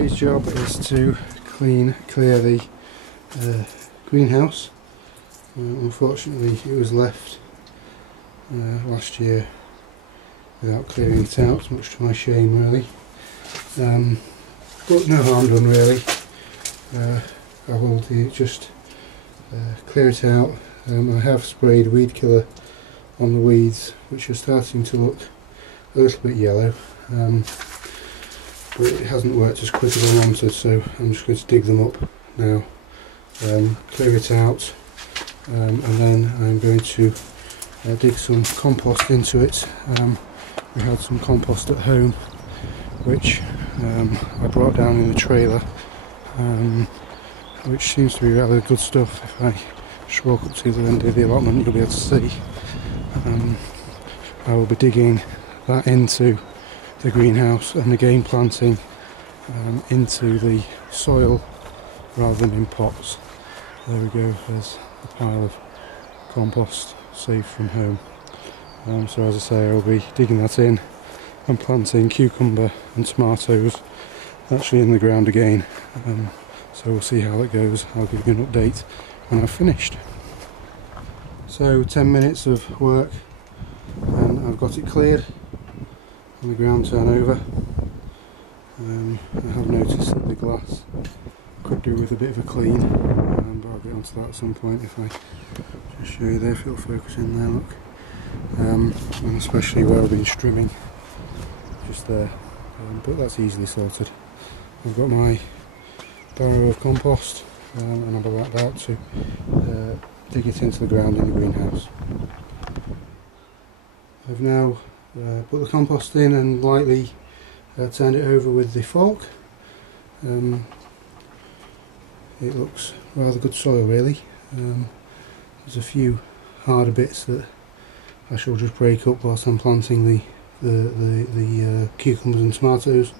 today's job is to clear the greenhouse. Unfortunately it was left last year without clearing it out, much to my shame really. But no harm done really. I will just clear it out. I have sprayed weed killer on the weeds, which are starting to look a little bit yellow, but it hasn't worked as quick as I wanted, so I'm just going to dig them up now, clear it out, and then I'm going to dig some compost into it. We had some compost at home which I brought down in the trailer, which seems to be rather good stuff. If I just walk up to the end of the allotment, you'll be able to see. I will be digging that into the greenhouse and again planting into the soil rather than in pots. There we go, there's a pile of compost saved from home. So as I say, I will be digging that in and planting cucumber and tomatoes actually in the ground again. So we'll see how it goes. I'll give you an update when I've finished. So 10 minutes of work and I've got it cleared and the ground turnover. I have noticed that the glass could do with a bit of a clean, but I'll get onto that at some point. If I just show you there, if it'll focus in there, look. And especially where I've been strimming, just there, but that's easily sorted. I've got my barrow of compost and I'm about to dig it into the ground in the greenhouse. I've now put the compost in and lightly turned it over with the fork. It looks rather good soil really. There's a few harder bits that I shall just break up whilst I'm planting the cucumbers and tomatoes,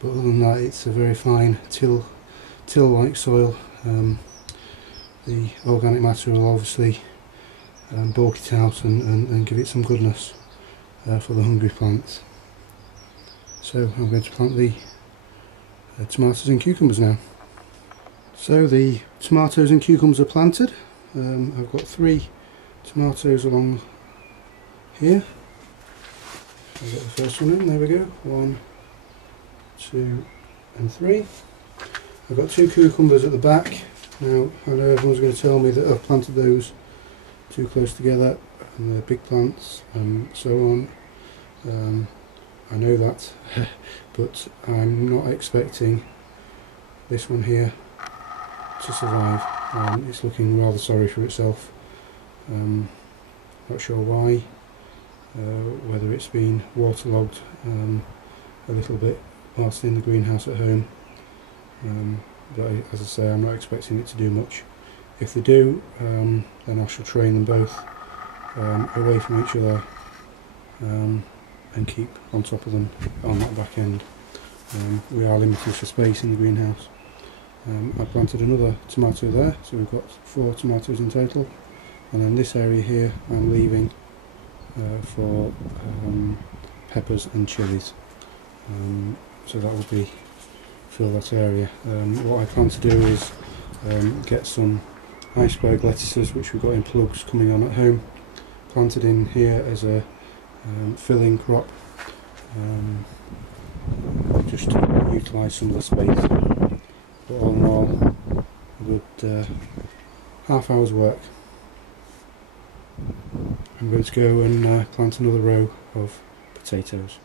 but other than that it's a very fine till-like soil. The organic matter will obviously bulk it out and give it some goodness for the hungry plants. So I'm going to plant the tomatoes and cucumbers now. So the tomatoes and cucumbers are planted. I've got 3 tomatoes along here. I've got the first one in, there we go, 1, 2 and 3. I've got 2 cucumbers at the back. Now I know everyone's going to tell me that I've planted those too close together and they're big plants and so on. I know that, but I'm not expecting this one here to survive. It's looking rather sorry for itself. Not sure why, whether it's been waterlogged a little bit whilst in the greenhouse at home, but as I say, I'm not expecting it to do much. If they do, then I shall train them both away from each other and keep on top of them on that back end. We are limited for space in the greenhouse. I planted another tomato there, so we've got 4 tomatoes in total, and then this area here I'm leaving for peppers and chilies, so that will be fill that area. What I plan to do is get some iceberg lettuces, which we've got in plugs coming on at home, planted in here as a filling crop, just to utilise some of the space. But all in all, a good half hour's work. I'm going to go and plant another row of potatoes.